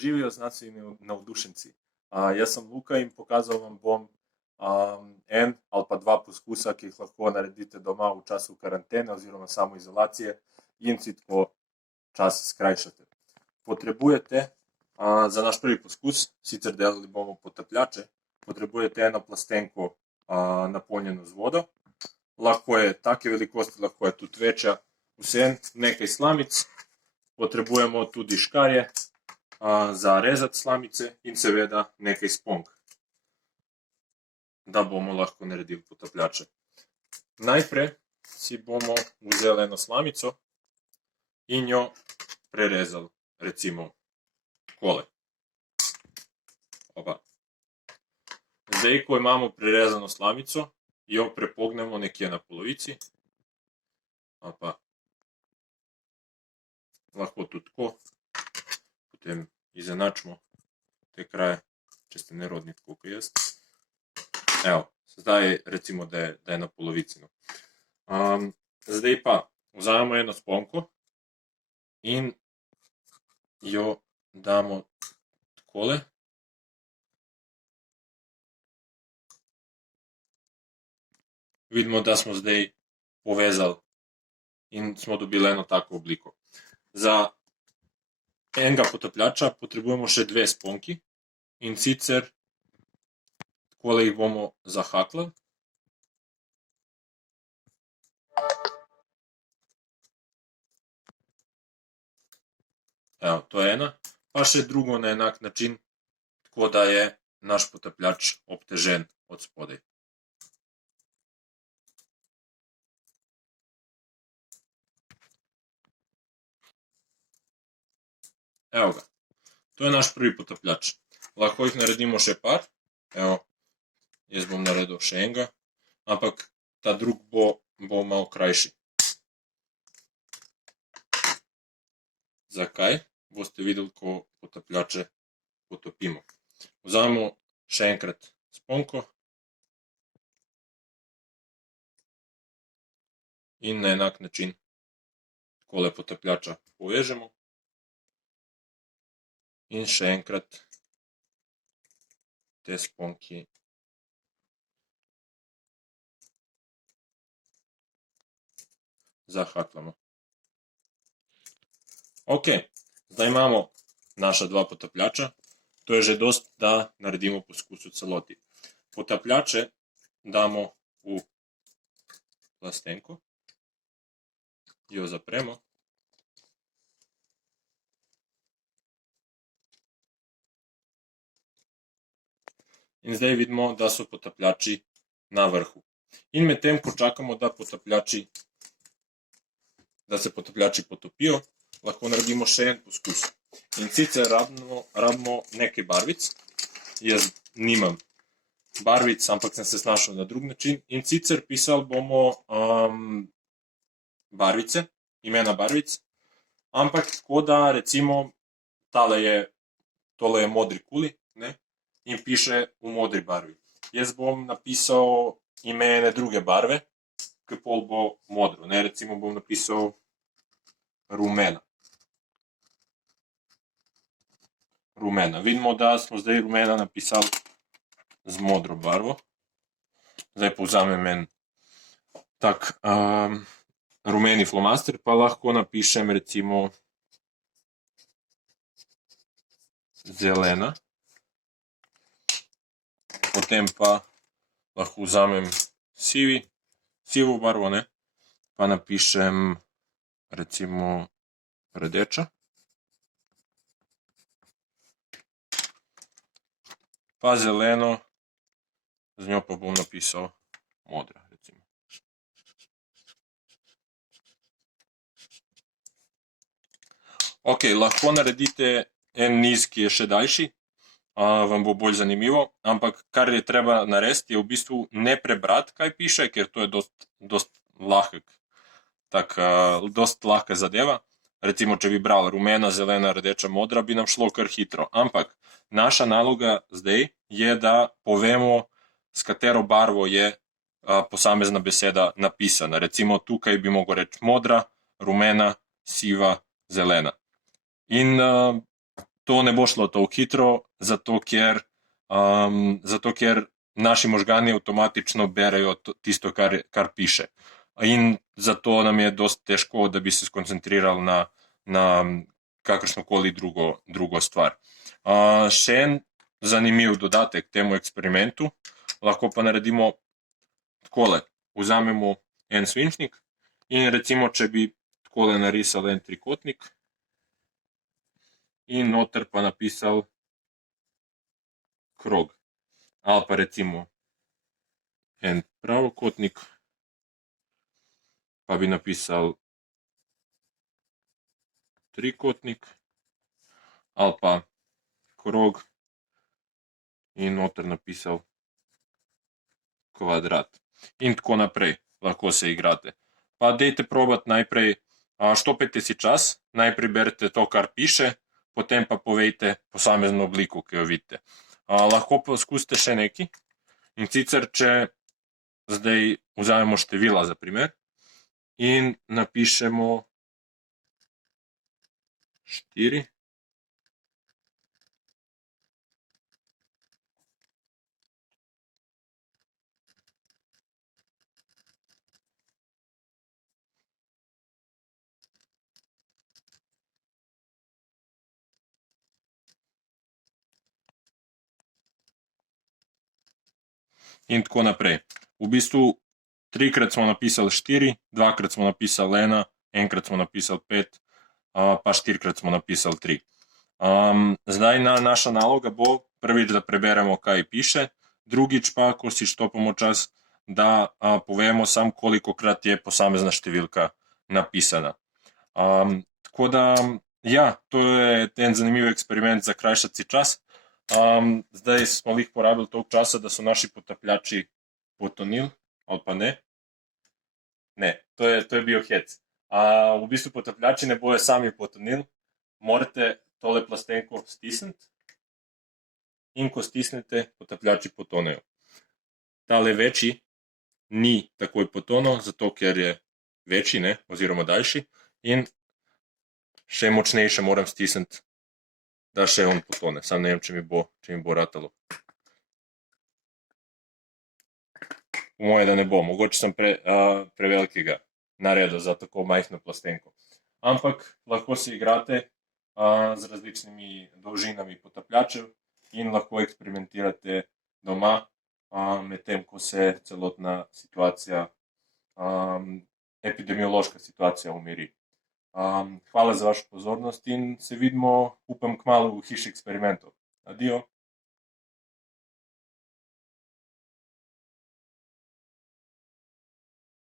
Živijo znanstveni navdušenci. Jaz sem Luka in pokazal vam bom en ali pa dva poskusa, ki jih lahko naredite doma v času karantene oziroma samoizolacije in si tako čas skrajšate. Potrebujete za naš prvi poskus, sicer delali bomo potapljače, potrebujete eno plastenko napolnjeno z vodo. Lahko je take velikosti, lahko je tudi večja, vseeno nekaj slamic. Potrebujemo tudi škarje za rezati slamice in seveda nekaj sponk, da bomo lahko naredili potapljače. Najprej si bomo vzeli eno slamico in jo prerezali, recimo takole. Zdaj, ko imamo prerezano slamico, jo prepognemo nekje na polovici, lahko tudi tako, potem izenačimo te kraje, če ste nerodni tako kot jaz. Evo, zdaj recimo, da je na polovici. Zdaj pa vzamemo eno sponko in jo damo takole. Vidimo, da smo zdaj povezali in smo dobili eno tako obliko. Za enega potapljača potrebujemo še dve sponki in sicer takole jih bomo zahaklali. Evo, to je ena, pa še drugo na enak način, tako da je naš potapljač obtežen od spodaj. Evo ga, to je naš prvi potapljač. Lahko jih naredimo še par, evo, jaz bom naredil še enega, ampak ta drug bo malo krajši. Zakaj? Boste videli, ko potapljače potopimo. Vzamemo še enkrat sponko in na enak način takole potapljača povežemo. In še enkrat te sponki zahaklamo. Ok, zdaj imamo naša dva potapljača. To je že dosti, da naredimo poskus v celoti. Potapljače damo v plastenko, jo zapremo. In zdaj vidimo, da so potapljači na vrhu. In medtem, ko čakamo, da se potapljači potopijo, lahko naredimo še en poskus. In sicer rabimo nekaj barvic. Jaz nimam barvic, ampak sem se snašel na drug način. In sicer pisali bomo barvice, imena barvic, ampak tako da recimo tole je modri kuli, ne? In piše v modri barvi. Jaz bom napisal ime ene druge barve, ki pol bo modro. Recimo bom napisal rumena. Vidimo, da smo zdaj rumena napisali z modro barvo. Zdaj pa vzamem en tak rumeni flomaster, pa lahko napišem recimo zelena. Potem pa lahko vzamem sivo barvo, ne, pa napišem recimo rdeča. Pa zeleno, z njo pa bom napisal modra, recimo. Ok, lahko naredite en niz, ki je še daljši, vam bo bolj zanimivo, ampak kar je treba narediti, je v bistvu ne prebrati, kaj piše, ker to je dost lahka zadeva. Recimo, če bi brali rumena, zelena, rdeča, modra, bi nam šlo kar hitro. Ampak naša naloga zdaj je, da povemo, s katero barvo je posamezna beseda napisana. Recimo, tukaj bi mogel reči modra, rumena, siva, zelena. In to ne bo šlo tako hitro, zato ker naši možgani avtomatično berejo tisto, kar piše. In zato nam je dosti težko, da bi se skoncentrirali na kakršnokoli drugo stvar. Še en zanimiv dodatek temu eksperimentu, lahko pa naredimo takole. Vzamemo en svinčnik in recimo, če bi takole narisal en trikotnik in noter pa napisal krog. Ali pa recimo en pravokotnik, pa bi napisal trikotnik, ali pa krog in noter napisal kvadrat. In tako naprej, lahko se igrate. Pa dejte probati najprej, štopajte si čas, najprej berete to, kar piše, potem pa povejte posamezno obliko, ki jo vidite. Lahko poskusite še nekaj. In sicer, če zdaj vzamemo števila za primer in napišemo 4. In tako naprej. V bistvu 3-krat smo napisali 4, 2-krat smo napisali 1, 1-krat smo napisali 5, pa 4-krat smo napisali 3. Zdaj naša naloga bo prvič, da preberemo, kaj piše, drugič pa, ko si štopamo čas, da povemo sam, kolikokrat je posamezna številka napisana. Tako da, ja, to je en zanimiv eksperiment za krajšati si čas. Zdaj smo lih porabili toliko časa, da so naši potapljači potonili, ali pa ne. Ne, to je bil hec. V bistvu potapljači ne bojo sami potonili, morate tole plastenko stisniti in ko stisnete, potapljači potonejo. Tale večji ni takoj potonil, zato ker je večji, ne, oziroma daljši, in še močnejše moram stisniti, da še on potone. Sam ne vem, če mi bo ratalo. Po moje, da ne bo. Mogoče sem prevelikega naredil za tako majhno plastenko. Ampak lahko se igrate z različnimi dolžinami potapljačev in lahko eksperimentirate doma, medtem ko se celotna situacija, epidemiološka situacija umiri. Hvala za vašo pozornost in se vidimo, upam, kmalu v hiši eksperimentov. Adijo.